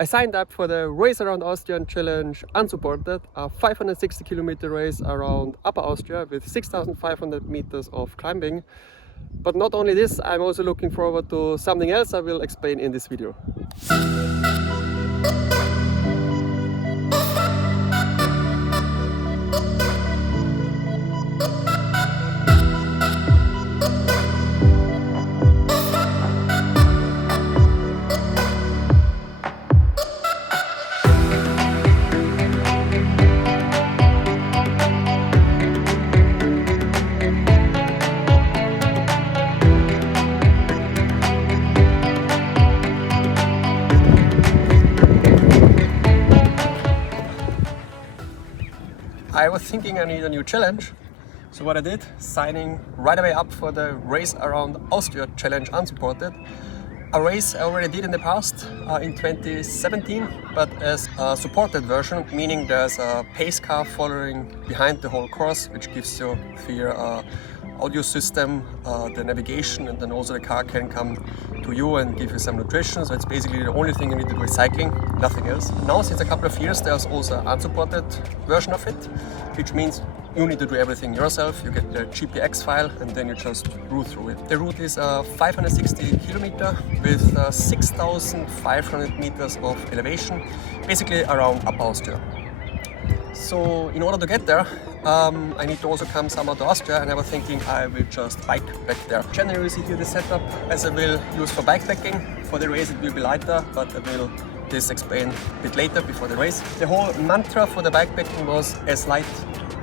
I signed up for the Race Around Austria challenge Unsupported, a 560 kilometer race around Upper Austria with 6,500 meters of climbing. But not only this, I'm also looking forward to something else I will explain in this video. I was thinking I need a new challenge, so what I did, signing right away up for the Race Around Austria challenge Unsupported. A race I already did in the past, in 2017, but as a supported version, meaning there's a pace car following behind the whole course, which gives you via audio system, the navigation, and then also the car can come to you and give you some nutrition. So it's basically the only thing you need to do is cycling, nothing else. Now since a couple of years there's also an unsupported version of it, which means you need to do everything yourself. You get the GPX file and then you just route through it. The route is 560 kilometer with 6,500 meters of elevation, basically around Upper Austria. So in order to get there, I need to also come somewhere to Austria, and I was thinking I will just bike back there. Generally you see here the setup as I will use for bikepacking. For the race it will be lighter, but I will this explain a bit later before the race. The whole mantra for the bikepacking was as light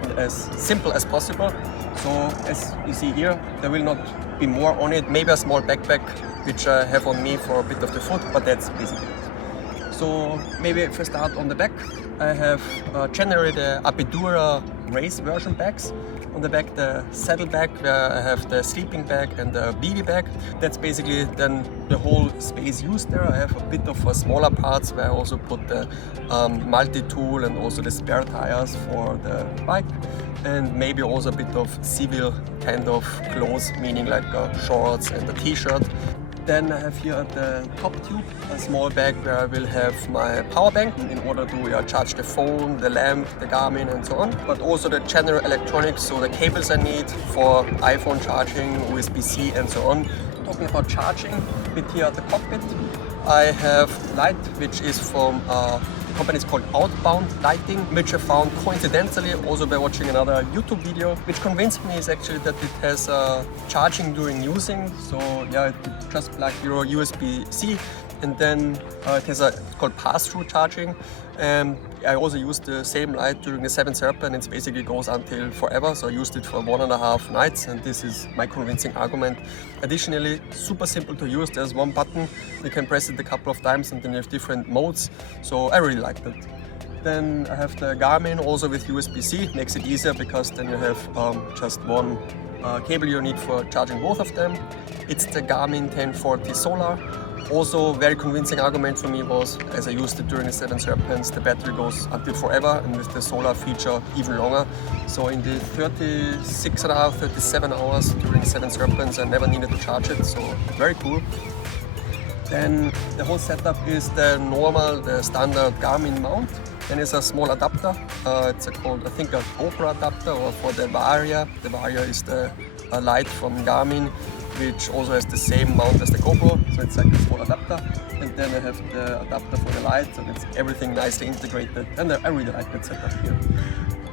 and as simple as possible. So as you see here, there will not be more on it, maybe a small backpack which I have on me for a bit of the food, but that's basically it. So maybe if I start on the back, I have generally the Apidura race version bags. On the back the saddle bag where I have the sleeping bag and the BB bag. That's basically then the whole space used there. I have a bit of smaller parts where I also put the multi-tool and also the spare tires for the bike, and maybe also a bit of civil kind of clothes, meaning like shorts and a t-shirt. Then I have here at the top tube a small bag where I will have my power bank in order to charge the phone, the lamp, the Garmin and so on. But also the general electronics, so the cables I need for iPhone charging, USB-C and so on. Talking about charging, a bit here at the cockpit, I have light which is from company is called Outbound Lighting, which I found coincidentally also by watching another YouTube video, which convinced me is actually that it has charging during using. So yeah, you just plug your USB-C and then it has it's called pass-through charging. I also used the same light during the Seven Serpent. It basically goes until forever, so I used it for 1.5 nights, and this is my convincing argument. Additionally, super simple to use. There's one button, you can press it a couple of times and then you have different modes, so I really liked it. Then I have the Garmin also with USB-C, makes it easier because then you have just one cable you need for charging both of them. It's the Garmin 1040 Solar. Also very convincing argument for me was, as I used it during the Seven Serpents, the battery goes until forever, and with the solar feature even longer. So in the 36.5, 37 hours during Seven Serpents I never needed to charge it, so very cool. Then the whole setup is the normal, the standard Garmin mount. Then it's a small adapter, it's called I think a GoPro adapter, or for the Varia. The Varia is the light from Garmin, which also has the same mount as the GoPro, so it's like a small adapter. And then I have the adapter for the lights, and it's everything nicely integrated, and I really like that setup here.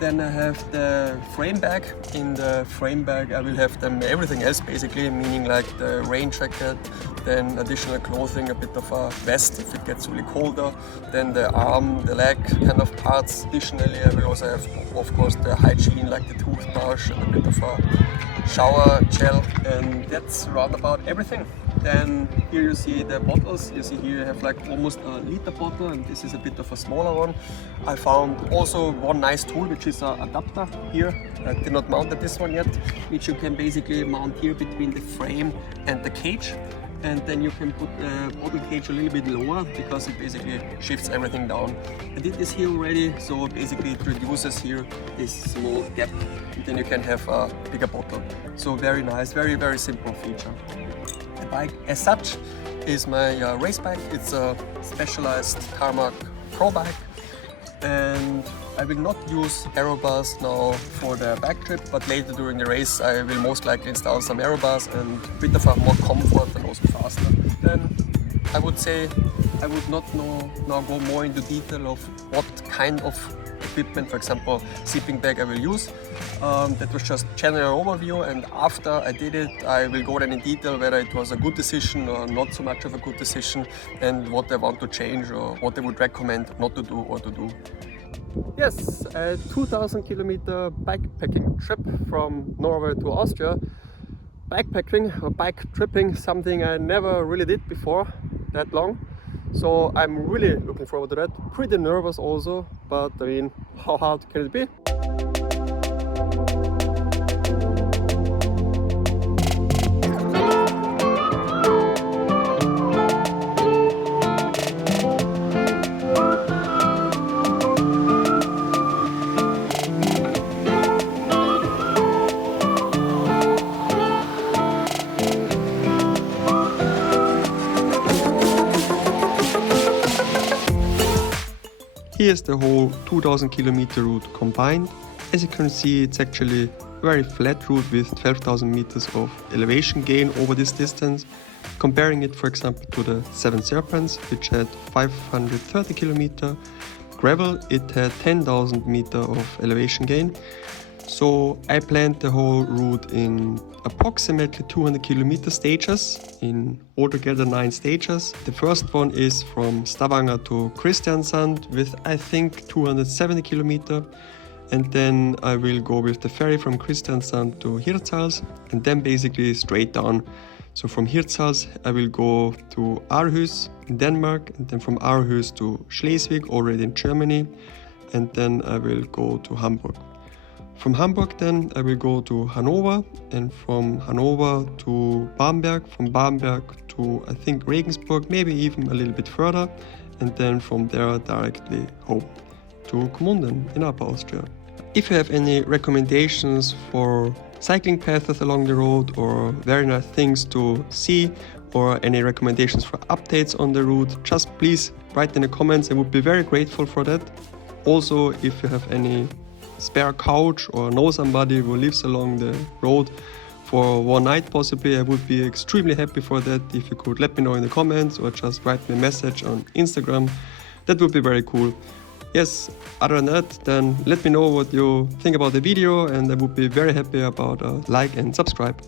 Then I have the frame bag. In the frame bag I will have them everything else basically, meaning like the rain jacket, then additional clothing, a bit of a vest if it gets really colder, then the arm, the leg kind of parts. Additionally I will also have of course the hygiene like the toothbrush and a bit of a shower gel, and that's round about everything. Then here you see the bottles. You see here you have like almost a liter bottle, and this is a bit of a smaller one. I found also one nice tool which is an adapter here. I did not mount this one yet, which you can basically mount here between the frame and the cage. And then you can put the bottle cage a little bit lower because it basically shifts everything down. I did this here already, so basically it reduces here this small gap, and then you can have a bigger bottle. So very nice, very simple feature. The bike as such is my race bike. It's a specialized tarmac pro bike, and I will not use aero bars now for the bike trip, but later during the race I will most likely install some aero bars and a bit of a more comfort and also faster. Then I would say I would not now go more into detail of what kind of equipment, for example sleeping bag, I will use. That was just general overview, and after I did it I will go then in detail whether it was a good decision or not so much of a good decision, and what I want to change or what I would recommend not to do or to do. Yes, a 2000 kilometer bikepacking trip from Norway to Austria. Backpacking or bike tripping, something I never really did before that long. So I'm really looking forward to that. Pretty nervous also, but I mean, how hard can it be? Here's the whole 2000 kilometer route combined. As you can see, it's actually a very flat route with 12,000 meters of elevation gain over this distance. Comparing it, for example, to the Seven Serpents, which had 530 kilometer gravel, it had 10,000 meter of elevation gain. So I planned the whole route in approximately 200 kilometer stages, in altogether 9 stages. The first one is from Stavanger to Kristiansand with I think 270 kilometer, and then I will go with the ferry from Kristiansand to Hirtshals and then basically straight down. So from Hirtshals I will go to Aarhus in Denmark, and then from Aarhus to Schleswig, already in Germany, and then I will go to Hamburg. From Hamburg then I will go to Hanover, and from Hanover to Bamberg, from Bamberg to I think Regensburg, maybe even a little bit further, and then from there directly home to Gmunden in Upper Austria. If you have any recommendations for cycling paths along the road or very nice things to see, or any recommendations for updates on the route, just please write in the comments. I would be very grateful for that. Also, if you have any spare couch or know somebody who lives along the road for one night possibly, I would be extremely happy for that. If you could let me know in the comments or just write me a message on Instagram, that would be very cool. Yes, other than that, then let me know what you think about the video, and I would be very happy about a like and subscribe.